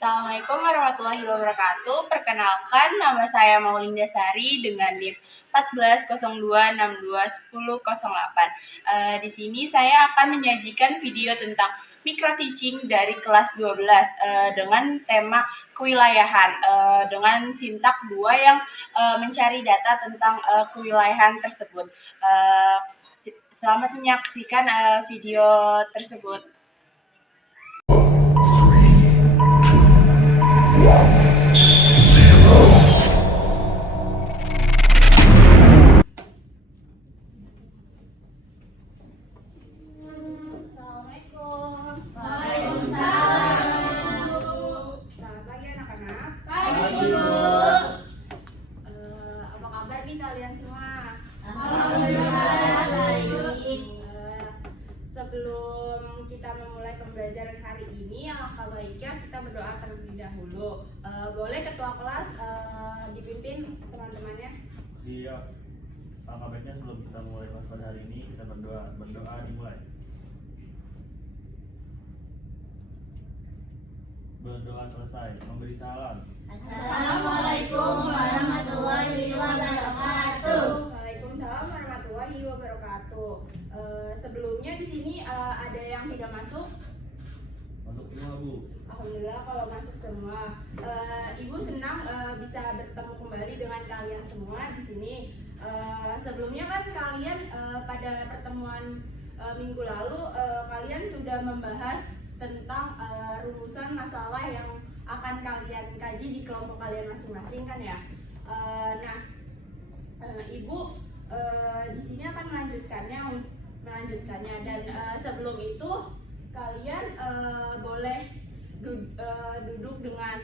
Assalamualaikum warahmatullahi wabarakatuh. Perkenalkan, nama saya Maulinda Sari dengan NIM 1402621008. Di sini saya akan menyajikan video tentang micro teaching dari kelas 12 dengan tema kewilayahan dengan sintak 2 yang mencari data tentang kewilayahan tersebut. Selamat menyaksikan video tersebut. Kalian semua. Alhamdulillah baik. Sebelum kita memulai pembelajaran hari ini, alangkah baiknya kita berdoa terlebih dahulu. Boleh ketua kelas dipimpin teman-temannya? Siap. Alangkah baiknya sebelum kita mulai kelas pada hari ini kita berdoa. Berdoa dimulai. Berdoa selesai. Memberi salam. Assalamualaikum warahmatullahi wabarakatuh. Waalaikumsalam warahmatullahi wabarakatuh. Sebelumnya di sini ada yang tidak masuk? Masuk semua, Bu. Alhamdulillah kalau masuk semua. Ibu senang bisa bertemu kembali dengan kalian semua di sini. Sebelumnya kan kalian pada pertemuan minggu lalu kalian sudah membahas tentang rumusan masalah yang akan kalian kaji di kelompok kalian masing-masing kan ya. Ibu di sini akan melanjutkannya dan sebelum itu kalian boleh duduk dengan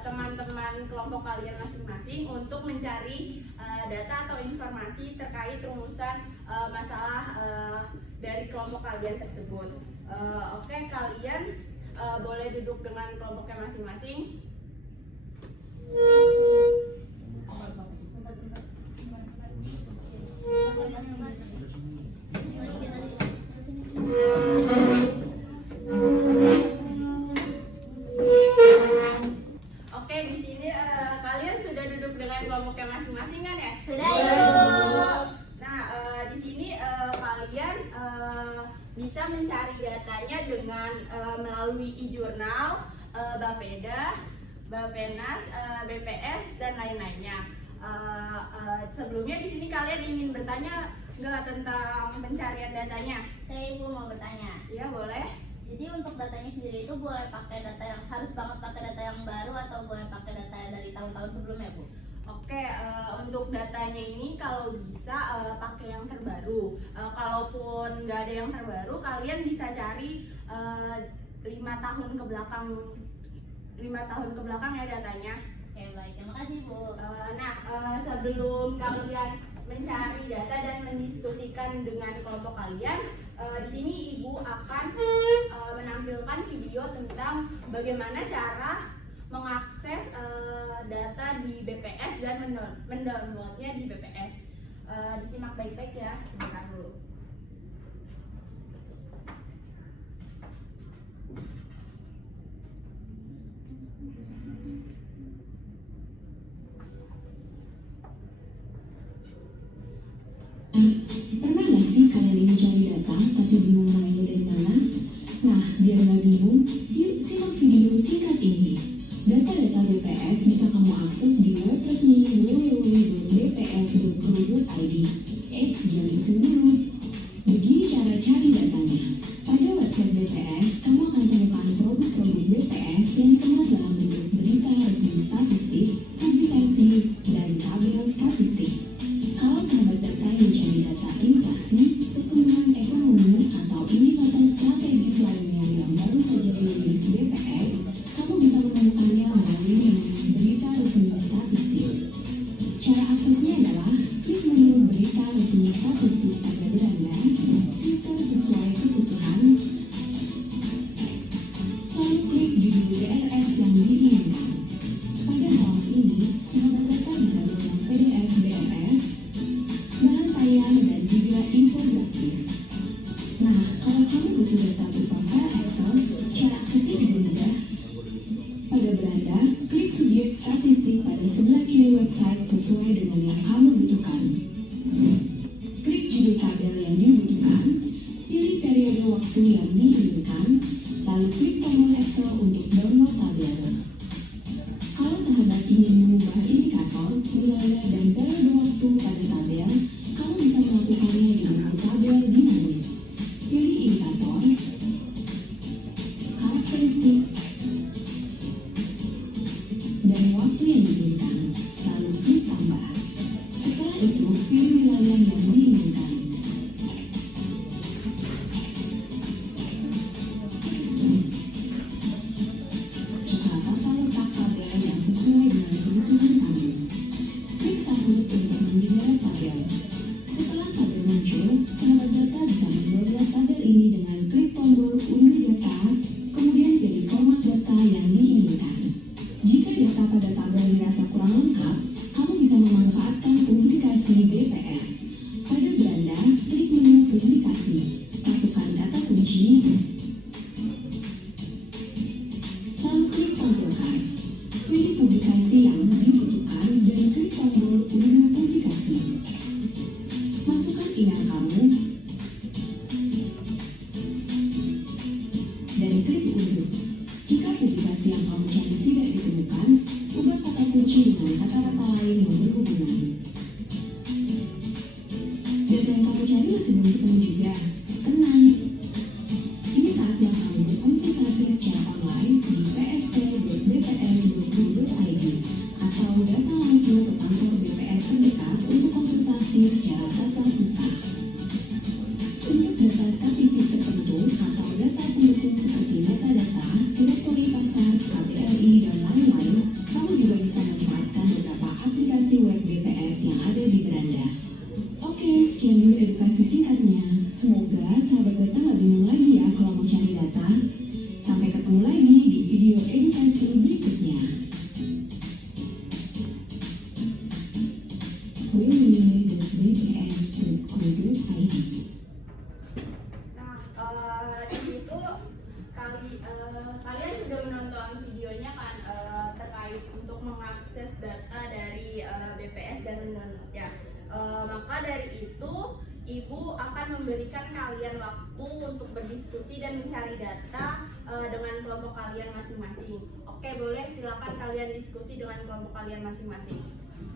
teman-teman kelompok kalian masing-masing untuk mencari data atau informasi terkait rumusan masalah dari kelompok kalian tersebut. Oke, kalian boleh duduk dengan kelompoknya masing-masing. Oke, di sini kalian sudah duduk dengan kelompoknya masing-masing kan ya? Sudah, Ibu. Nah, di sini kalian bisa mencari datanya dengan melalui e-jurnal, Bapeda, Bapenas, BPS dan lain-lainnya. Sebelumnya di sini kalian ingin bertanya nggak tentang pencarian datanya? Saya Ibu mau bertanya. Iya, boleh. Jadi untuk datanya sendiri itu boleh pakai data yang harus banget pakai data yang baru atau boleh pakai data dari tahun-tahun sebelumnya, Bu? Oke, untuk datanya ini kalau bisa pakai yang terbaru. Kalaupun nggak ada yang terbaru, kalian bisa cari 5 tahun ke belakang. 5 tahun ke belakang ya datanya. Oke, baik. Terima kasih, Bu. Sebelum kalian mencari data dan mendiskusikan dengan kelompok kalian, di sini Ibu akan menampilkan video tentang bagaimana cara mengakses data di BPS dan mendownloadnya di BPS. Disimak baik-baik ya, sebentar dulu. Pernah nggak sih kalian ingin cari data tapi bingung mulainya dari mana? Nah, biar nggak bingung, yuk simak video singkat ini. Data-data BPS bisa kamu akses di web resmi www.bps.go.id. Jangan langsung dulu. Begini cara cari datanya. Pada website BPS, kamu akan temukan produk-produk BPS yang dikemas dalam bentuk berita resmi statistik, publikasi, dan tabel statistik. Kalau sahabat data yang mencari data inflasi, pertumbuhan ekonomi, atau indikator strategis lainnya yang baru saja dirilis BPS, kamu bisa menemukannya melalui berita resmi statistik. Cara aksesnya adalah klik menu berita resmi statistik pada beranda, filter sesuai kebutuhan, lalu klik judul DRS yang diinginkan. Pada halaman ini, sahabat data bisa download PDF DRS, bahan tayangan dan juga infografis. Nah, kalau kamu butuh data berupa file Excel, cara aksesnya juga mudah. di sebelah kiri website sesuai dengan yang kamu butuhkan. Klik judul tabel yang dibutuhkan, pilih periode waktu yang diinginkan, lalu klik tombol Excel untuk download tabel. Kalau sahabat ingin mengubah indikator, wilayah, dan periode waktu pada tabel, kamu bisa melakukannya di menu tabel dinamis. Pilih indikator, karakteristik, dan waktu yang diinginkan, lalu klik tambah. Setelah itu, pilih wilayah yang diinginkan. Setelah tata letak tabel yang sesuai dengan kebutuhan kamu, klik submit untuk mendengar tabel. Setelah tabel muncul, sahabat data bisa mendownload tabel ini dengan klik tombol unduh data, kemudian pilih format data yang diinginkan. Jika data pada tabel dirasa kurang lengkap, kamu bisa memanfaatkan publikasi BPS. Pada beranda, klik menu publikasi, masukkan kata kunci, lalu klik tampilkan. Pilih publikasi yang dibutuhkan dan klik tombol unduh publikasi. Masukkan email kamu dan klik unduh. Jika publikasi yang kamu cari tidak ditemukan, ubah kata kunci dengan kata-kata lain yang berhubungan. Data yang kamu cari masih belum ketemu juga? Tenang, ini saatnya kamu berkonsultasi secara online di pst.bps.go.id atau datang langsung ke kantor BPS terdekat untuk konsultasi secara tatap muka. Untuk data statistik tertentu atau data pendukung seperti metadata, direktori pasar, KPLI, dan lain-lain, kamu juga bisa memanfaatkan beberapa aplikasi web BPS yang ada di beranda. Oke, sekian dulu edukasi singkatnya. Semoga sahabat data nggak bingung lagi ya kalau mau cari data. Sampai ketemu lagi di video edukasi berikutnya. www.bps.go.id. Nah, di situ kalian sudah menonton videonya kan, terkait untuk mengakses data dari BPS dan mendownloadnya. Maka dari itu, Ibu akan memberikan kalian waktu untuk berdiskusi dan mencari data dengan kelompok kalian masing-masing. Oke, boleh silakan kalian diskusi dengan kelompok kalian masing-masing.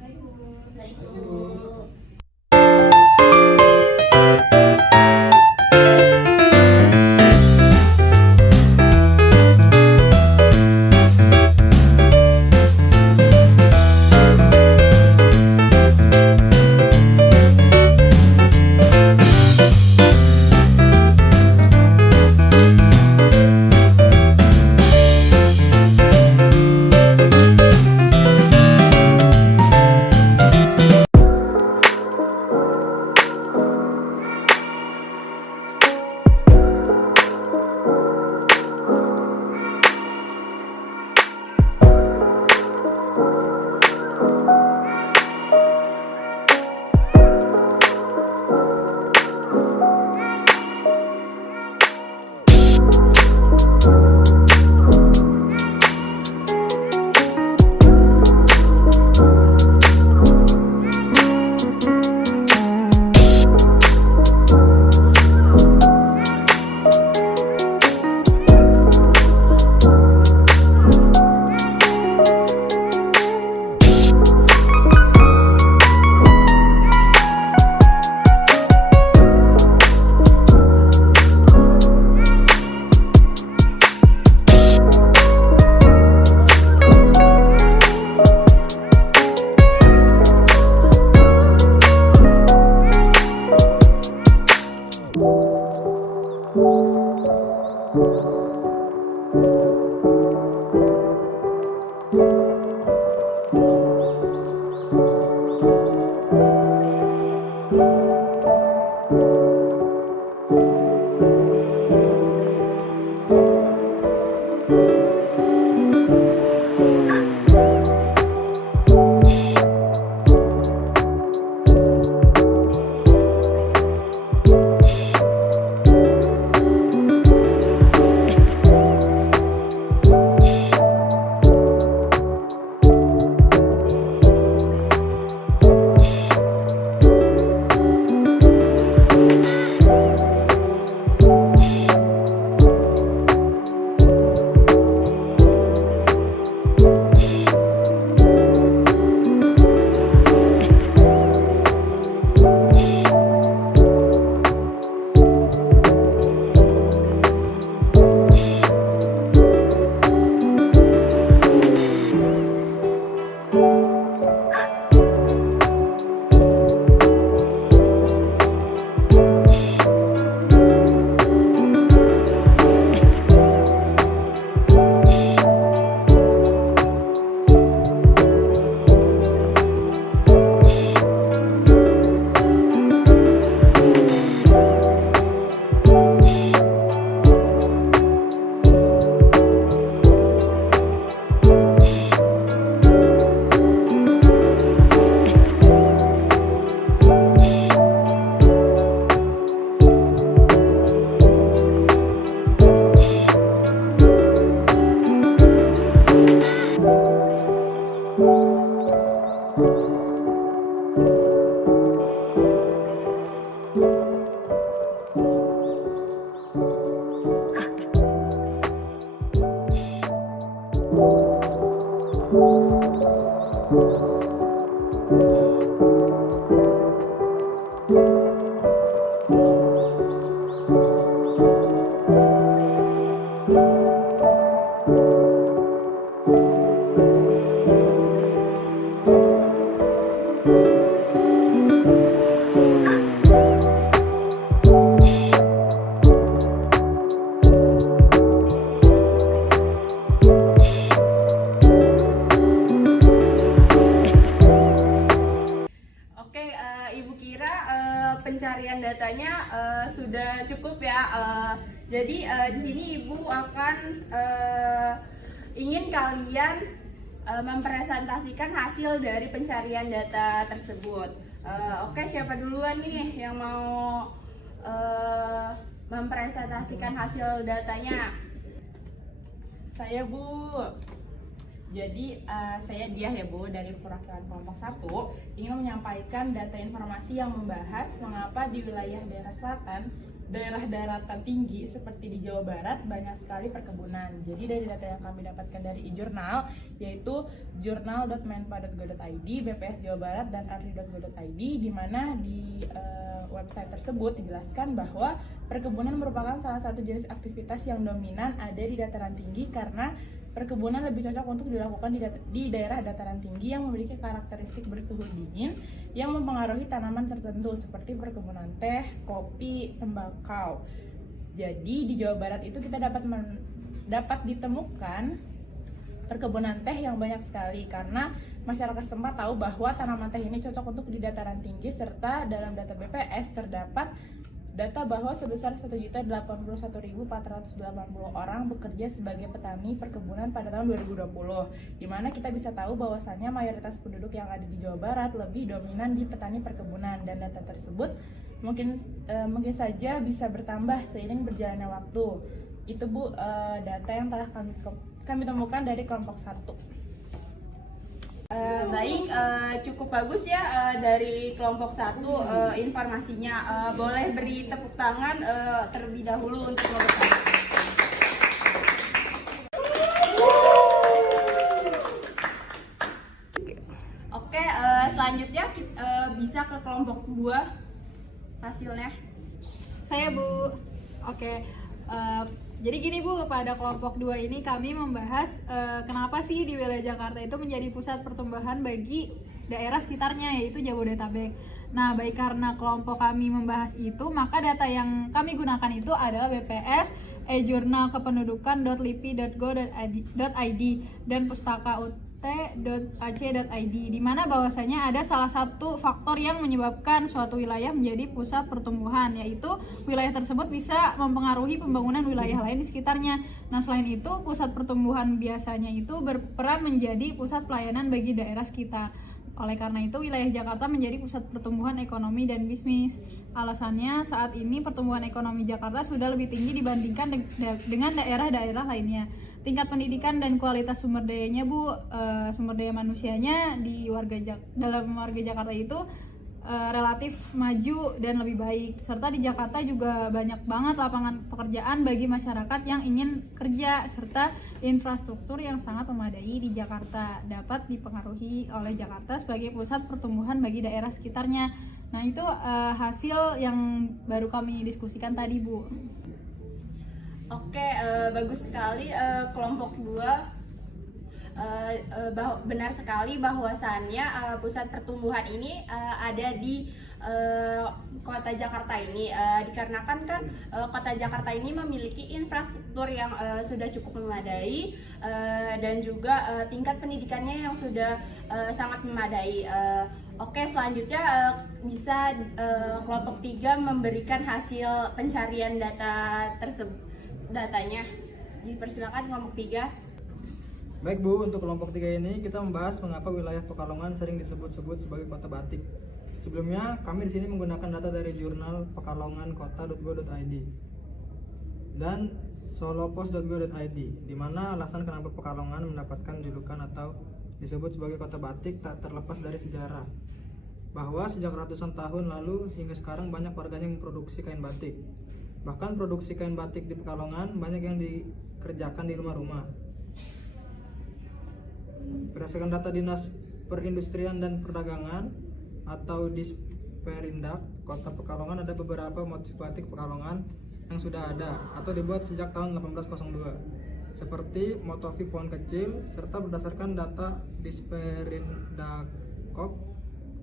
Baik, Bu. Oke, Ibu kira pencarian datanya sudah cukup ya. Jadi di sini Ibu akan ingin kalian mempresentasikan hasil dari pencarian data tersebut. Oke, siapa duluan nih yang mau mempresentasikan hasil datanya? Saya Bu. Jadi saya Diah ya Bu dari perwakilan kelompok 1 ingin menyampaikan data informasi yang membahas mengapa di wilayah daerah selatan, daerah daratan tinggi seperti di Jawa Barat banyak sekali perkebunan. Jadi dari data yang kami dapatkan dari e-jurnal yaitu jurnal.menpa.go.id, BPS Jawa Barat dan ardi.go.id, di mana di website tersebut dijelaskan bahwa perkebunan merupakan salah satu jenis aktivitas yang dominan ada di dataran tinggi karena perkebunan lebih cocok untuk dilakukan di daerah dataran tinggi yang memiliki karakteristik bersuhu dingin yang mempengaruhi tanaman tertentu seperti perkebunan teh, kopi, tembakau. Jadi di Jawa Barat itu kita dapat ditemukan perkebunan teh yang banyak sekali karena masyarakat setempat tahu bahwa tanaman teh ini cocok untuk di dataran tinggi, serta dalam data BPS terdapat data bahwa sebesar 1.081.480 orang bekerja sebagai petani perkebunan pada tahun 2020, di mana kita bisa tahu bahwasannya mayoritas penduduk yang ada di Jawa Barat lebih dominan di petani perkebunan, dan data tersebut mungkin saja bisa bertambah seiring berjalannya waktu. Itu Bu data yang telah kami temukan dari kelompok 1. Baik, cukup bagus ya dari kelompok 1 informasinya. Boleh beri tepuk tangan terlebih dahulu untuk kelompok 1. Oke, selanjutnya bisa ke kelompok 2 hasilnya. Saya Bu. Oke, jadi gini Bu, pada kelompok 2 ini kami membahas kenapa sih di wilayah Jakarta itu menjadi pusat pertumbuhan bagi daerah sekitarnya, yaitu Jabodetabek. Nah, baik karena kelompok kami membahas itu, maka data yang kami gunakan itu adalah BPS, e-jurnal kependudukan.lipi.go.id dan pustaka ut.ac.id, di mana bahwasanya ada salah satu faktor yang menyebabkan suatu wilayah menjadi pusat pertumbuhan, yaitu wilayah tersebut bisa mempengaruhi pembangunan wilayah lain di sekitarnya. Nah, selain itu, pusat pertumbuhan biasanya itu berperan menjadi pusat pelayanan bagi daerah sekitar. Oleh karena itu, wilayah Jakarta menjadi pusat pertumbuhan ekonomi dan bisnis. Alasannya, saat ini pertumbuhan ekonomi Jakarta sudah lebih tinggi dibandingkan dengan daerah-daerah lainnya. Tingkat pendidikan dan kualitas sumber dayanya Bu, sumber daya manusianya dalam warga Jakarta itu relatif maju dan lebih baik. Serta di Jakarta juga banyak banget lapangan pekerjaan bagi masyarakat yang ingin kerja, serta infrastruktur yang sangat memadai di Jakarta dapat dipengaruhi oleh Jakarta sebagai pusat pertumbuhan bagi daerah sekitarnya. Nah, itu hasil yang baru kami diskusikan tadi Bu. Oke, bagus sekali kelompok 2. Benar sekali bahwasannya pusat pertumbuhan ini ada di kota Jakarta ini, dikarenakan kan kota Jakarta ini memiliki infrastruktur yang sudah cukup memadai dan juga tingkat pendidikannya yang sudah sangat memadai. Oke, selanjutnya bisa kelompok 3 memberikan hasil pencarian datanya. Dipersilakan kelompok 3. Baik Bu, untuk kelompok 3 ini kita membahas mengapa wilayah Pekalongan sering disebut-sebut sebagai kota batik. Sebelumnya kami di sini menggunakan data dari jurnal pekalongankota.go.id dan solopos.go.id, di mana alasan kenapa Pekalongan mendapatkan julukan atau disebut sebagai kota batik tak terlepas dari sejarah, bahwa sejak ratusan tahun lalu hingga sekarang banyak warganya yang memproduksi kain batik. Bahkan produksi kain batik di Pekalongan banyak yang dikerjakan di rumah-rumah. Berdasarkan data Dinas Perindustrian dan Perdagangan atau Disperindak Kota Pekalongan, ada beberapa motif batik Pekalongan yang sudah ada atau dibuat sejak tahun 1802 seperti motovi pohon kecil, serta berdasarkan data Disperindakkop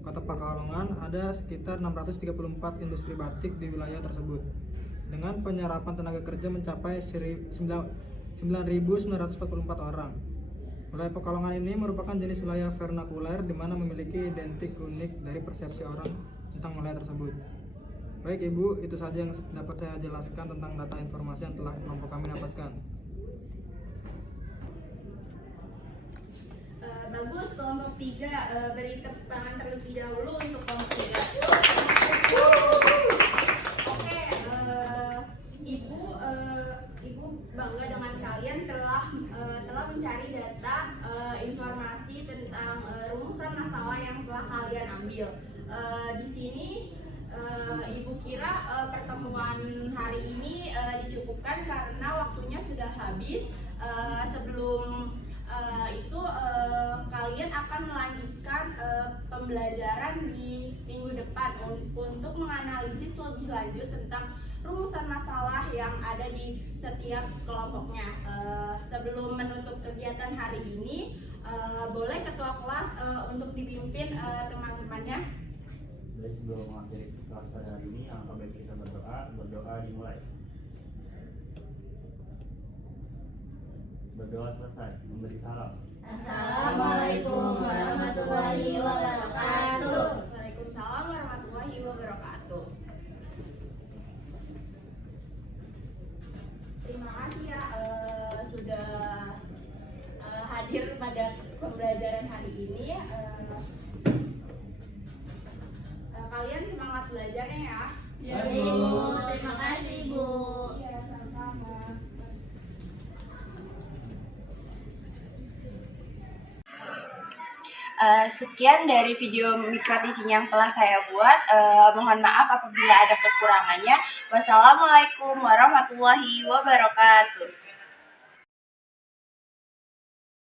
Kota Pekalongan ada sekitar 634 industri batik di wilayah tersebut dengan penyerapan tenaga kerja mencapai 9.944 orang. Wilayah Pekalongan ini merupakan jenis wilayah vernakuler di mana memiliki identik unik dari persepsi orang tentang wilayah tersebut. Baik Ibu, itu saja yang dapat saya jelaskan tentang data informasi yang telah kelompok kami dapatkan. Bagus, kelompok 3 beri tepuk tangan terlebih dahulu untuk kelompok 3. Oke, Ibu bangga dengan kalian telah mencari data informasi tentang rumusan masalah yang telah kalian ambil. Di sini Ibu kira pertemuan hari ini dicukupkan karena waktunya sudah habis. Sebelum itu kalian akan melanjutkan pembelajaran di minggu depan untuk menganalisis lebih lanjut tentang rumusan masalah yang ada di setiap kelompoknya. Sebelum menutup kegiatan hari ini, boleh ketua kelas untuk dipimpin teman-temannya. Jadi sebelum mengakhiri kelas pada hari ini, alangkah baik kita berdoa dimulai. Berdoa selesai, memberi salam. Assalamualaikum warahmatullahi wabarakatuh. Waalaikumsalam warahmatullahi wabarakatuh. Terima kasih ya sudah hadir pada pembelajaran hari ini. Kalian semangat belajarnya ya. Ya Ibu, terima kasih Bu. Iya, sama-sama. Sekian dari video mikrotisinya yang telah saya buat. Mohon maaf apabila ada kekurangannya. Wassalamualaikum warahmatullahi wabarakatuh.